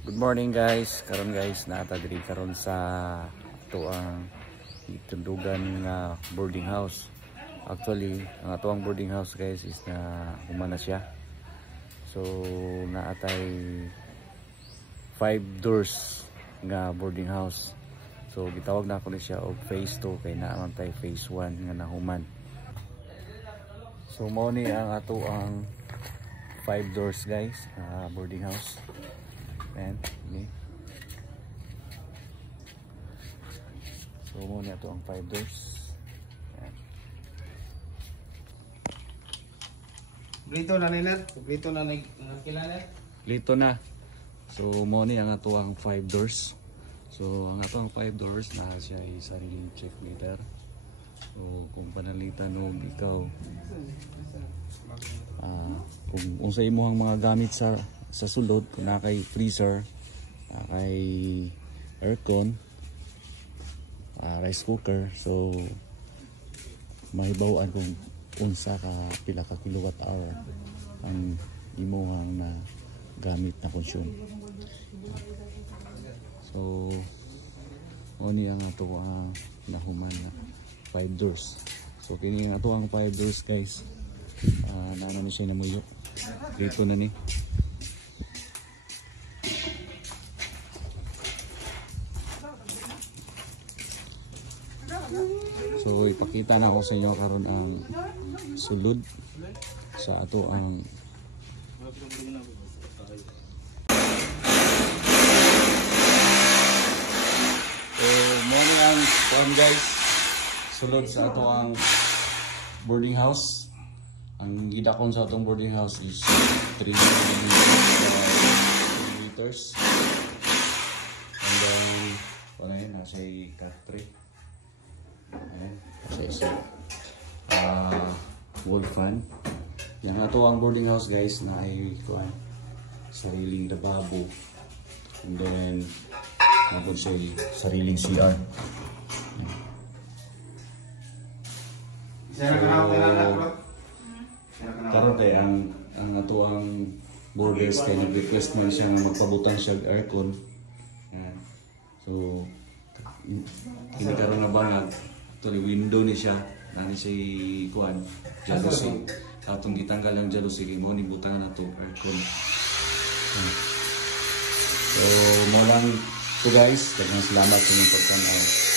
Good morning guys. Karon guys naata diri karon sa tuang itundugan nga boarding house. Actually, ang atuang boarding house guys is na humana siya. So naatay 5 doors nga boarding house. So gitawag na ako ni siya og phase 2 kay naamang tay phase 1 nga nahuman. So mao ni ang ato ang 5 doors guys, boarding house. And ni. So muna ito ang 5 doors. Ayan. Plito na nila, plito na nakilala. Plito na. So muna ang ato ang 5 doors. So ang ato ang 5 doors na siya ay sariling check meter. So kung panalitan o ikaw kung unsay mo ang mga gamit sa sulod, kung na kay freezer, kay aircon, rice cooker, so mahibawaan kung unsa ka pila ka kilowatt hour ang imuhang na gamit na consume. So oni ang ato nahuman na 5 doors. So kini ato ang 5 doors guys. Naano ni siya namuyo dito na ni. So ipakita na ko sa inyo karon ang sulod sa ato ang morning ang farm guys, sulod sa ato ang boarding house. Ang gidakon sa atong boarding house is 3 meters. And then wala yun, nasa cut 3. Ayan, nasa isa wall fan. Yan ato ang boarding house guys na ay sariling lababo. And then nabod siya sariling CR. Karon kay ang ato ang boarders kay nag-request man siyang magpabutang siya aircon. Yan. So kini karon na bangag tuloy window ni siya nani si kuan jalousie. Atong gitanggal ang jalousie kay mo ni butangan nato aircon. So mo lang to guys, daghang salamat sa inyong pagtanaw.